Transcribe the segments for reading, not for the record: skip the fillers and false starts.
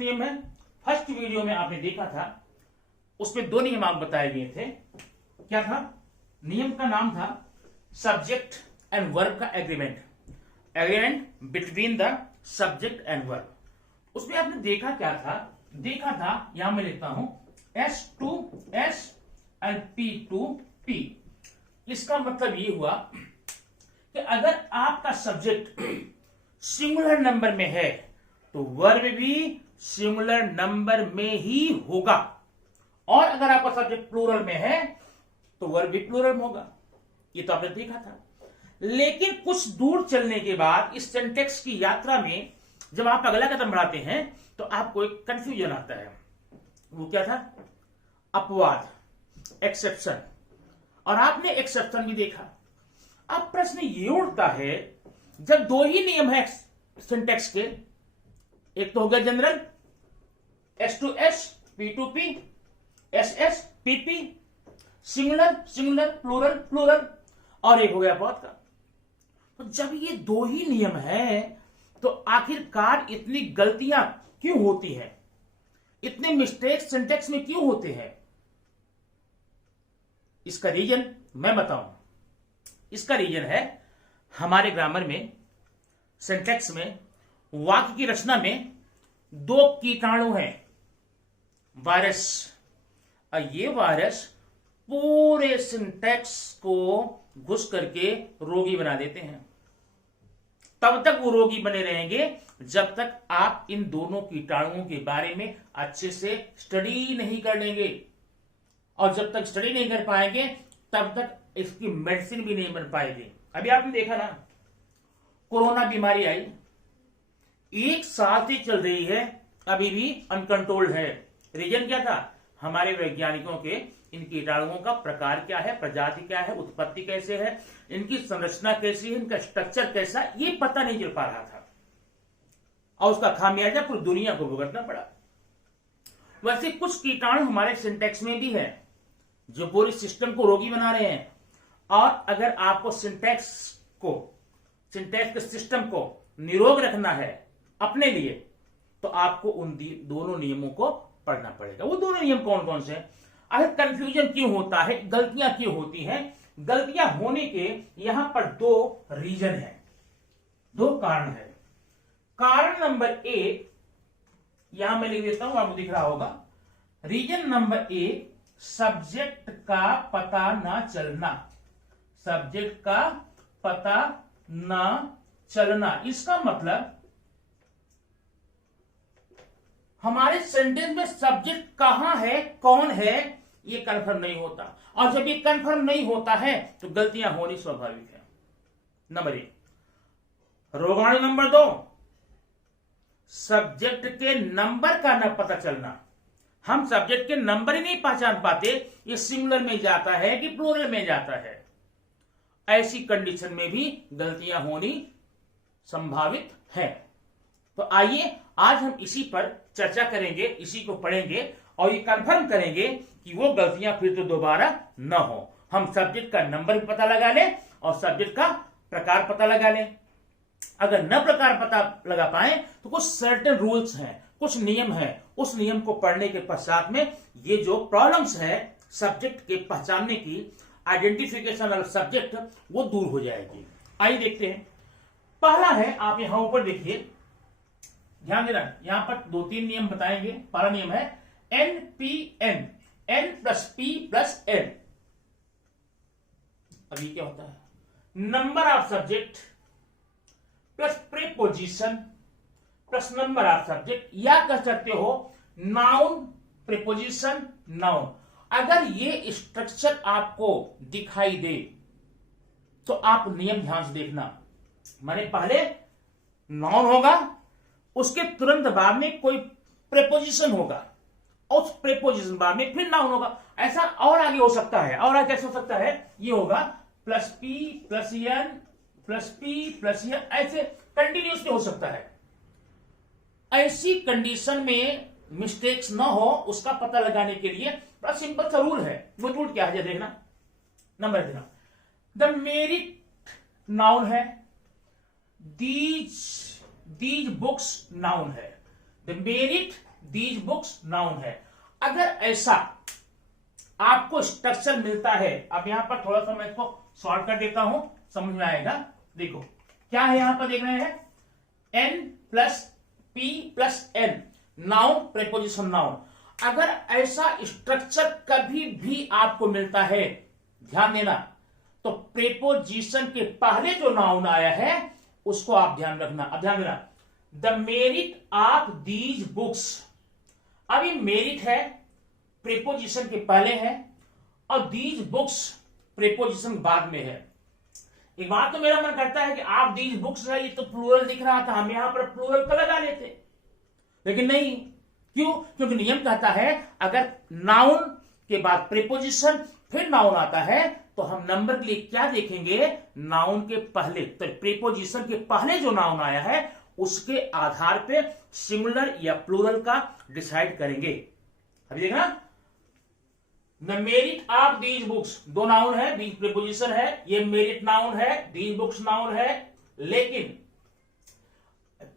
नियम है। First video में आपने देखा था, उसमें दो नियम आप बताए गए थे। क्या था? नियम का नाम था सब्जेक्ट एंड वर्ब का agreement, agreement between the subject and verb. उसमें आपने देखा क्या था? देखा था, यहां मैं लिखता हूं S to S and P to P। इसका मतलब ये हुआ कि अगर आपका सब्जेक्ट सिंगुलर नंबर में है तो वर्ब भी सिंगुलर नंबर में ही होगा, और अगर आपका सब्जेक्ट प्लूरल में है तो वर्ब भी प्लूरल में होगा। ये तो आपने देखा था। लेकिन कुछ दूर चलने के बाद इस सिंटैक्स की यात्रा में जब आप अगला कदम बढ़ाते हैं तो आपको एक कंफ्यूजन आता है। वो क्या था? अपवाद, एक्सेप्शन। और आपने एक्सेप्शन भी देखा। अब प्रश्न ये उठता है, जब दो ही नियम है सिंटैक्स के, एक तो हो गया general S to S, P to P, SS, PP, singular singular, plural plural, और एक हो गया अपवाद का। तो जब ये दो ही नियम है तो आखिरकार इतनी गलतियां क्यों होती हैं? इतने मिस्टेक सिंटैक्स में क्यों होते हैं? इसका रीजन मैं बताऊं। इसका रीजन है, हमारे ग्रामर में, सिंटैक्स में, वाक्य की रचना में दो कीटाणु हैं, वायरस। ये वायरस पूरे सिंटैक्स को घुस करके रोगी बना देते हैं। तब तक वो रोगी बने रहेंगे जब तक आप इन दोनों कीटाणुओं के बारे में अच्छे से स्टडी नहीं कर लेंगे, और जब तक स्टडी नहीं कर पाएंगे तब तक इसकी मेडिसिन भी नहीं बन पाएगी। अभी आपने देखा ना, कोरोना बीमारी आई, 1 साल से चल रही है, अभी भी अनकंट्रोल्ड है। रीजन क्या था? हमारे वैज्ञानिकों के इन कीटाणुओं का प्रकार क्या है, प्रजाति क्या है, उत्पत्ति कैसे है, इनकी संरचना कैसी है, इनका स्ट्रक्चर कैसा, ये पता नहीं चल पा रहा था, और उसका खामियाजा पूरी दुनिया को भुगतना पड़ा। वैसे कुछ कीटाणु हमारे सिंटैक्स में भी है जो पूरे सिस्टम को रोगी बना रहे हैं, और अगर आपको सिंटैक्स के सिस्टम को निरोग रखना है अपने लिए तो आपको उन दोनों नियमों को पढ़ना पड़ेगा। वो दोनों नियम कौन कौन से हैं? आखिर कंफ्यूजन क्यों होता है, गलतियां क्यों होती हैं? गलतियां होने के यहां पर दो रीजन है, दो कारण है। कारण नंबर 1 यहां मैं लिख देता हूं, आपको दिख रहा होगा। रीजन नंबर 1, सब्जेक्ट का पता ना चलना। सब्जेक्ट का पता ना चलना, इसका मतलब हमारे सेंटेंस में सब्जेक्ट कहां है, कौन है, ये कंफर्म नहीं होता, और जब ये कंफर्म नहीं होता है तो गलतियां होनी स्वाभाविक है। नंबर 1 रोगाणु। नंबर 2 सब्जेक्ट के नंबर का न पता चलना। हम सब्जेक्ट के नंबर ही नहीं पहचान पाते, ये सिंगुलर में जाता है कि प्लूरल में जाता है। ऐसी कंडीशन में भी गलतियां होनी संभावित है। तो आइए आज हम इसी पर चर्चा करेंगे, इसी को पढ़ेंगे और ये कंफर्म करेंगे कि वो गलतियां फिर तो दोबारा न हो। हम सब्जेक्ट का नंबर भी पता लगा लें और सब्जेक्ट का प्रकार पता लगा लें। अगर न प्रकार पता लगा पाए तो कुछ सर्टेन रूल्स हैं, कुछ नियम हैं, उस नियम को पढ़ने के पश्चात में ये जो प्रॉब्लम्स है सब्जेक्ट के पहचानने की, आइडेंटिफिकेशन ऑफ सब्जेक्ट, वो दूर हो जाएगी। आइए देखते हैं। पहला है, आप यहां ऊपर देखिए, ध्यान देना, यहां पर 2-3 नियम बताएंगे। पहला नियम है NPN, N plus P plus N। अभी क्या होता है? Number of subject plus preposition plus number of subject, या कह सकते हो नाउन प्रीपोजिशन नाउन। अगर ये स्ट्रक्चर आपको दिखाई दे तो आप नियम ध्यान से देखना। माने पहले नाउन होगा, उसके तुरंत बाद में कोई प्रीपोजिशन होगा, और उस प्रीपोजिशन बाद में फिर नाउन होगा। ऐसा और आगे हो सकता है, और आगे कैसे हो सकता है? ये होगा plus P plus N plus P plus N, ऐसे कंटिन्यूसली हो सकता है। ऐसी कंडीशन में मिस्टेक्स ना हो, उसका पता लगाने के लिए बड़ा सिंपल सा रूल है। वो रूल क्या है देखना, नंबर देना। द मेरिट नाउन है, दीज बुक्स नाउन है। The merit these books noun है। अगर ऐसा आपको स्ट्रक्चर मिलता है, अब यहां पर थोड़ा सा मैं इसको सॉल्व कर देता हूं, समझ में आएगा। देखो क्या है, यहां पर देख रहे हैं N plus P plus N, noun preposition noun. अगर ऐसा स्ट्रक्चर कभी भी आपको मिलता है, ध्यान देना, तो प्रेपोजिशन के पहले जो नाउन आया है उसको आप ध्यान रखना। अब ध्यान देना, the merit of these books, अभी मेरिट है प्रेपोजिशन के पहले है और दीज बुक्स प्रेपोजिशन बाद में है। एक बात तो मेरा मन करता है कि आप दीज बुक्स है, ये तो प्लूरल दिख रहा था, हम यहां पर प्लूरल का लगा लेते, लेकिन नहीं। क्यों? क्योंकि नियम कहता है अगर नाउन के बाद प्रीपोजिशन फिर नाउन आता है तो हम नंबर के लिए क्या देखेंगे, नाउन के पहले, तो प्रीपोजिशन के पहले जो नाउन आया है उसके आधार पे सिंगुलर या प्लूरल का डिसाइड करेंगे। अभी देखना, the merit of these books, दो नाउन है, दीज प्रीपोजिशन है, ये मेरिट नाउन है, दीज बुक्स नाउन है, लेकिन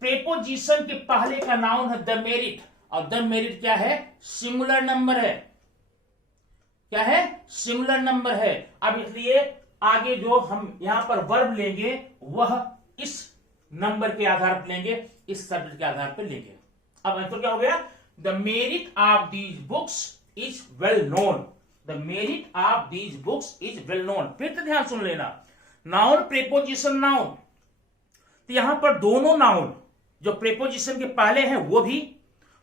प्रीपोजिशन के पहले का नाउन है द मेरिट, और द मेरिट क्या है, सिंगुलर नंबर है। क्या है? सिंगुलर नंबर है। अब इसलिए आगे जो हम यहां पर वर्ब लेंगे वह इस नंबर के आधार पर लेंगे, इस सब्जेक्ट के आधार पर लेंगे। अब आंसर क्या हो गया, the merit of these books is well known, the merit of these books is well known. फिर तो ध्यान सुन लेना, नाउन प्रीपोजिशन नाउन, तो यहां पर दोनों नाउन, जो प्रीपोजिशन के पहले हैं वो भी,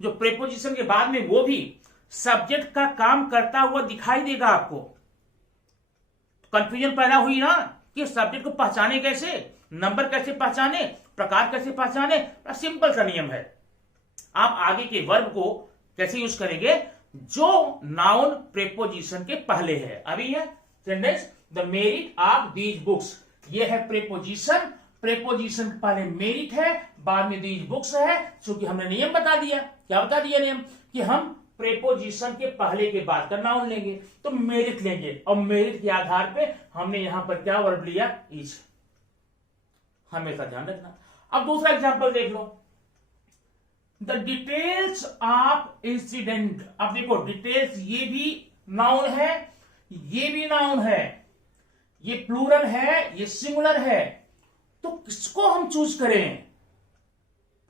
जो प्रीपोजिशन के बाद में वो भी, सब्जेक्ट का काम करता हुआ दिखाई देगा आपको। कंफ्यूजन पैदा हुई ना कि सब्जेक्ट को पहचाने कैसे, नंबर कैसे पहचाने, प्रकार कैसे पहचाने। सिंपल सा नियम है, आप आगे के वर्ब को कैसे यूज करेंगे, जो नाउन प्रीपोजिशन के पहले है। अभी है sentence, the merit of these books, ये है प्रीपोजिशन, प्रीपोजिशन पहले मेरिट है, बाद में दीज बुक्स है। क्योंकि हमने नियम बता दिया, क्या बता दिया नियम, कि हम प्रीपोजिशन के पहले के बाद का नाउन लेंगे तो मेरिट लेंगे, और मेरिट के आधार पे हमने यहां पर क्या वर्ब लिया, इज। हमेशा ध्यान रखना। अब दूसरा एग्जांपल देख लो, द डिटेल्स ऑफ इंसिडेंट। अब देखो डिटेल्स, ये भी नाउन है, ये भी नाउन है, ये प्लूरल है, ये सिंगुलर है, तो किसको हम चूज करें,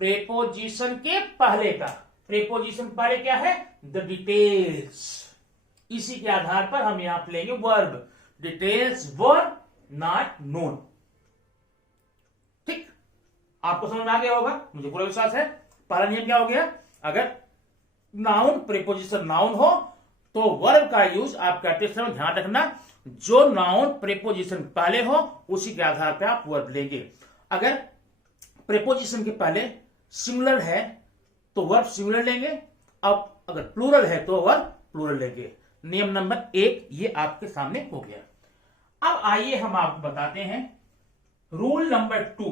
प्रीपोजिशन के पहले का। प्रीपोजिशन पहले क्या है, द डिटेल्स, इसी के आधार पर हम यहां पर लेंगे verb, details were not known. ठीक, आपको समझ आ गया होगा, मुझे पूरा विश्वास है। पहला नियम क्या हो गया, अगर नाउन प्रीपोजिशन नाउन हो तो वर्ब का यूज आप करते समय ध्यान रखना, जो नाउन प्रीपोजिशन पहले हो उसी के आधार पर आप वर्ब लेंगे। अगर प्रीपोजिशन के पहले सिंगुलर है तो वर्ब सिंगुलर लेंगे, अब अगर प्लूरल है तो वर्ब प्लूरल लेंगे। नियम नंबर 1 ये आपके सामने हो गया। अब आइए हम आपको बताते हैं रूल नंबर 2,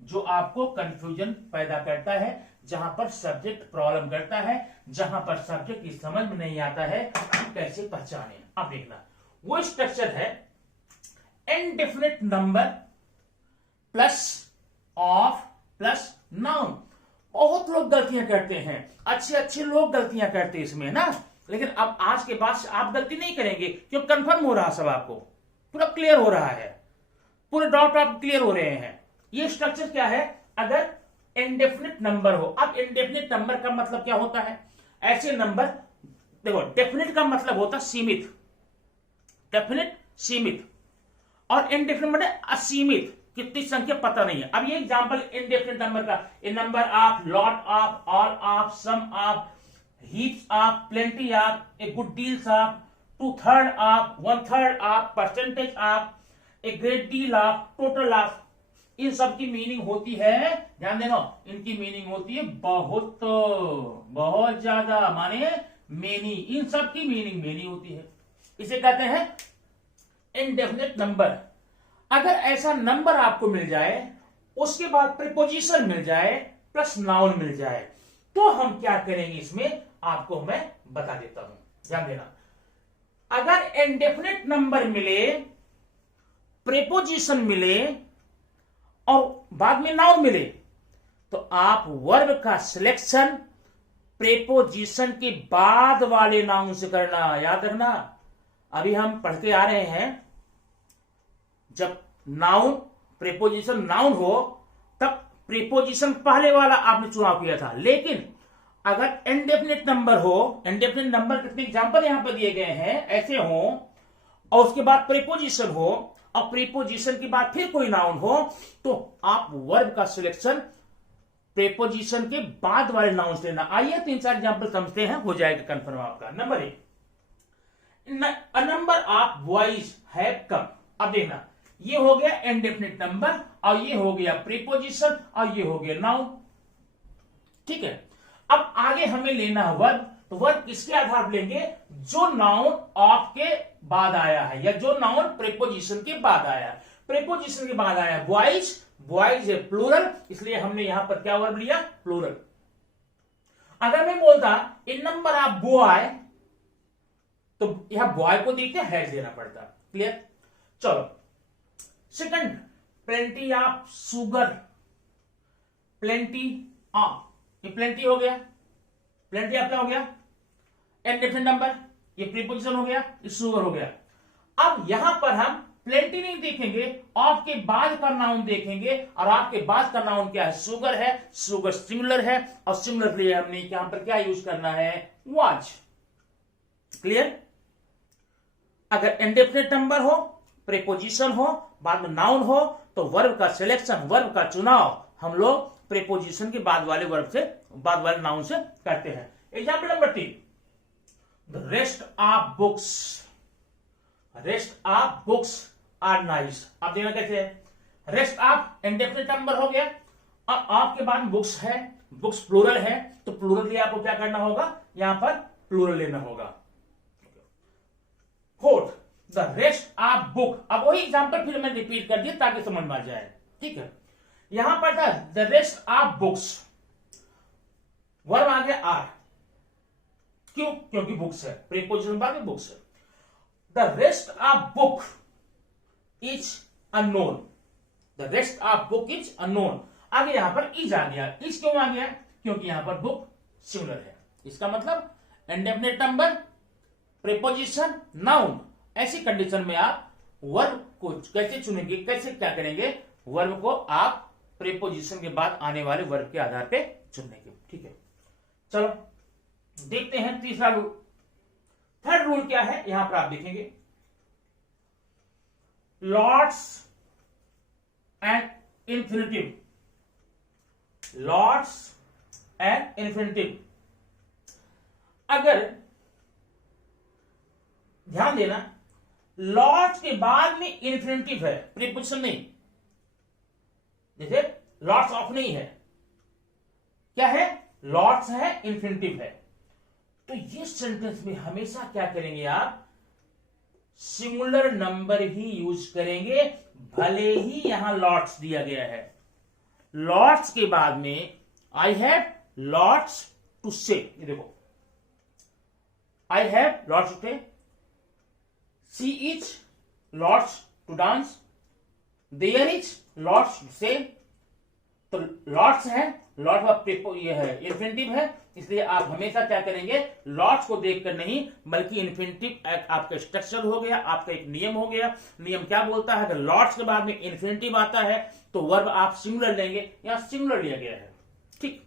जो आपको कंफ्यूजन पैदा करता है, जहां पर सब्जेक्ट प्रॉब्लम करता है, जहां पर सब्जेक्ट की समझ में नहीं आता है कैसे पहचाने। अब देखना, वो स्ट्रक्चर है indefinite number plus of plus noun. बहुत लोग गलतियां करते हैं, अच्छे अच्छे लोग गलतियां करते हैं इसमें ना, लेकिन अब आज के बाद आप गलती नहीं करेंगे, क्यों, कंफर्म हो रहा सब, आपको पूरा क्लियर हो रहा है, पूरे डाउट आप क्लियर हो रहे हैं। ये स्ट्रक्चर क्या है, अगर इंडेफिनिट नंबर हो। अब इंडेफिनिट नंबर का मतलब क्या होता है, ऐसे नंबर, देखो डेफिनिट का मतलब होता है सीमित, डेफिनिट सीमित, और इंडेफिनिट मतलब असीमित, कितनी संख्या पता नहीं है। अब ये एग्जांपल इंडेफिनिट नंबर का, a number of, lot of, all of, some of, heaps of, plenty of, a good deals of, 2/3 of, 1/3 of, percentage of, a great deal of, total of. इन सब की मीनिंग होती है, ध्यान देना, इनकी meaning होती है बहुत, बहुत ज्यादा, माने मेनी, इन सब की मीनिंग मेनी होती है। इसे कहते हैं इनडेफिनिट नंबर। अगर ऐसा नंबर आपको मिल जाए, उसके बाद प्रीपोजिशन मिल जाए प्लस नाउन मिल जाए, तो हम क्या करेंगे, इसमें आपको मैं बता देता हूं, ध्यान देना। अगर इंडेफिनिट नंबर मिले, प्रीपोजिशन मिले और बाद में नाउन मिले, तो आप वर्ब का सिलेक्शन प्रेपोजिशन के बाद वाले नाउन से करना। याद रखना, अभी हम पढ़ के आ रहे हैं, जब नाउन प्रेपोजिशन नाउन हो तब प्रेपोजिशन पहले वाला आपने चुनाव किया था। लेकिन अगर इनडेफिनिट नंबर हो, इनडेफिनिट नंबर कितने एग्जांपल यहां पर दिए गए हैं, ऐसे हो और उसके बाद प्रेपोजिशन हो और प्रेपोजिशन के बाद फिर कोई नाउन हो, तो आप वर्ब का सिलेक्शन प्रेपोजिशन के बाद वाले नाउन से लेना। आइए 3-4 एग्जांपल समझते हैं, हो जाएगा कंफर्म आपका। Number 1, a number of boys have come. अब देखना, ये हो गया इंडेफिनिट नंबर और ये हो गया प्रीपोजिशन और ये हो गया नाउन। ठीक है, अब आगे हमें लेना है वर्ब। तो वर्ब किसके आधार पर लेंगे? जो नाउन ऑफ के बाद आया है या जो नाउन प्रीपोजिशन के बाद आया है। प्रीपोजिशन के बाद आया है बॉयज, बॉयज है प्लूरल, इसलिए हमने यहां पर क्या वर्ब लिया? प्लूरल। अगर मैं बोलता इन नंबर ऑफ बॉय, तो यहां बॉय को देखते हैज देना पड़ता। क्लियर? चलो second, plenty of sugar, plenty of, ये प्लेंटी हो गया, प्लेंटी ऑफ क्या हो गया? इंडेफिनिट नंबर, ये प्रीपोजिशन हो गया, ये सुगर हो गया। अब यहां पर हम प्लेंटी नहीं देखेंगे, ऑफ के बाद का नाउन देखेंगे, और आपके बाद का नाउन क्या है? सुगर है। सुगर सिंगुलर है और सिंगुलर के लिए हमने यहां पर क्या यूज करना है? वॉच। क्लियर? अगर इंडेफिनिट नंबर हो, प्रीपोजिशन हो, बाद में नाउन हो, तो वर्ब का सिलेक्शन, वर्ब का चुनाव हम लोग प्रीपोजिशन के बाद वाले वर्ब से, बाद वाले नाउन से करते हैं। Example number 3, the rest of books, rest of books are nice. आप देखना कैसे है? रेस्ट ऑफ इंडेफिनिट नंबर हो गया और ऑफ के बाद बुक्स है, बुक्स प्लूरल है, तो प्लूरल लिए आपको क्या करना होगा? यहां पर प्लूरल लेना होगा। Fourth, the rest of book. अब वही एग्जांपल फिर मैंने रिपीट कर दिया ताकि समझ में आ जाए। ठीक है, यहां पर था the rest of books, verb आ गया आर। क्यों? क्योंकि बुक्स है, प्रीपोजिशन बाद में बुक्स है। The rest of book is unknown, the rest of book is unknown. आगे यहां पर इज आ गया। इज क्यों आ गया? क्योंकि यहां पर बुक सिंगुलर है। इसका मतलब इंडेफिनिट नंबर, प्रीपोजिशन, नाउन, ऐसी कंडीशन में आप वर्ब को कैसे चुनेंगे, कैसे क्या करेंगे? वर्ब को आप प्रीपोजिशन के बाद आने वाले वर्ब के आधार पे चुनेंगे। ठीक है, चलो देखते हैं तीसरा रूल। थर्ड रूल क्या है? यहां पर आप देखेंगे lots and infinitive, lots and infinitive. अगर ध्यान देना, लॉट्स के बाद में इन्फिनिटिव है, प्रीपोजिशन नहीं। जैसे लॉट्स ऑफ नहीं है, क्या है? लॉट्स है, इन्फिनिटिव है। तो ये सेंटेंस में हमेशा क्या करेंगे आप? सिंगुलर नंबर ही यूज करेंगे, भले ही यहां लॉट्स दिया गया है। लॉट्स के बाद में आई हैव लॉट्स टू से, ये देखो, I have lots to say, she is lots to dance, there is lots to say. तो लॉट्स है, लॉट ऑफ ये है, इन्फिनिटिव है, इसलिए आप हमेशा क्या करेंगे? लॉट्स को देखकर नहीं, बल्कि इन्फिनिटिव आपका स्ट्रक्चर हो गया, आपका एक नियम हो गया। नियम क्या बोलता है? अगर लॉट्स के बाद में इन्फिनिटिव आता है तो वर्ब आप सिंगुलर लेंगे, यहां सिंगुलर लिया गया है। ठीक,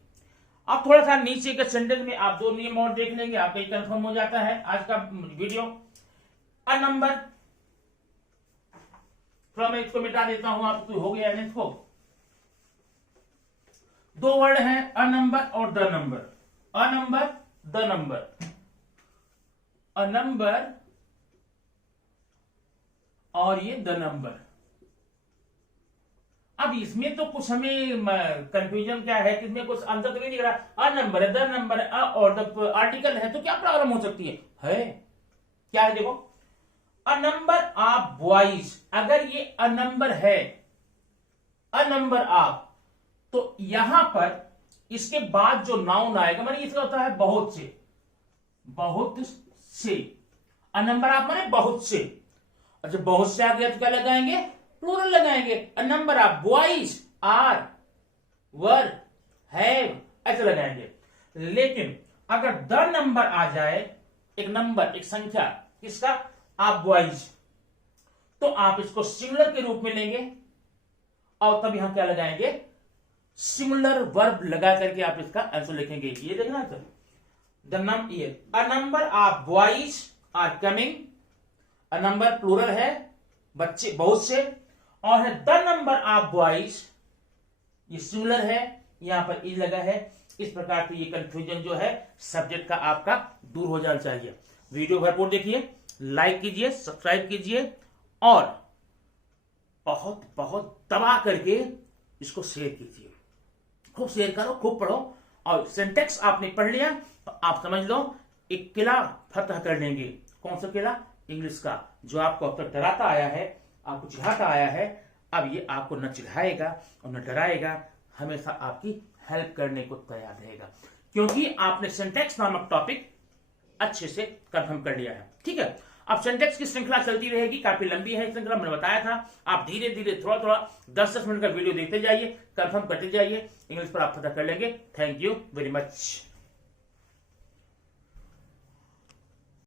अब थोड़ा सा नीचे के सेंटेंस में आप 2 नियम और देख लेंगे, आपका कंफर्म हो जाता है आज का वीडियो। अ नंबर, थोड़ा मैं इसको मिटा देता हूं, आपको हो गया है इसको। 2 वर्ड हैं, अ नंबर और the number. A number, the number. A number और ये द नंबर। अब इसमें तो कुछ हमें कंफ्यूजन क्या है कि इसमें कुछ आंसर तो नहीं दिख रहा। अ नंबर है, द नंबर है, और द आर्टिकल है, तो क्या प्रॉब्लम हो सकती है? क्या है? देखो, अ नंबर ऑफ बॉयज, अगर ये अ नंबर है, अ नंबर ऑफ, तो यहां पर इसके बाद जो नाउन आएगा, माने इसका होता है बहुत से, बहुत से। अ नंबर ऑफ माने बहुत से, और जब बहुत से आ गया तो क्या लगाएंगे? प्लूरल लगाएंगे। A number of boys are, were, have, ऐसे लगाएंगे। लेकिन अगर द नंबर आ जाए, एक नंबर, एक संख्या, किसका? आप बॉयज, तो आप इसको सिंगुलर के रूप में लेंगे और तब यहां क्या लगाएंगे? सिंगुलर वर्ब लगा करके आप इसका आंसर लिखेंगे। ये देखना sir, a number of boys are coming, a number plural है, बच्चे बहुत से, और है द नंबर ऑफ बॉयज, ये सिंगुलर है, यहां पर ई लगा है। इस प्रकार से ये कंफ्यूजन जो है सब्जेक्ट का आपका दूर हो जाना चाहिए। वीडियो भरपूर देखिए, लाइक कीजिए, सब्सक्राइब कीजिए और बहुत बहुत दबा करके इसको शेयर कीजिए। खूब शेयर करो, खूब पढ़ो, और सिंटेक्स आपने पढ़ लिया तो आप समझ लो एक किला फतह कर लेंगे। कौन सा किला? इंग्लिश का, जो आपको अब तक डराता आया है, आपको चिढ़ाता आया है, अब ये आपको न चिढ़ाएगा और न डराएगा, हमेशा आपकी हेल्प करने को तैयार रहेगा, क्योंकि आपने सिंटेक्स नामक टॉपिक अच्छे से कंफर्म कर लिया है। ठीक है, अब सिंटेक्स की श्रृंखला चलती रहेगी, काफी लंबी है श्रृंखला, मैंने बताया था। आप धीरे धीरे थोड़ा थोड़ा 10-10 मिनट का वीडियो देखते जाइए, कंफर्म करते जाइए, इंग्लिश पर आप पता कर लेंगे। Thank you very much.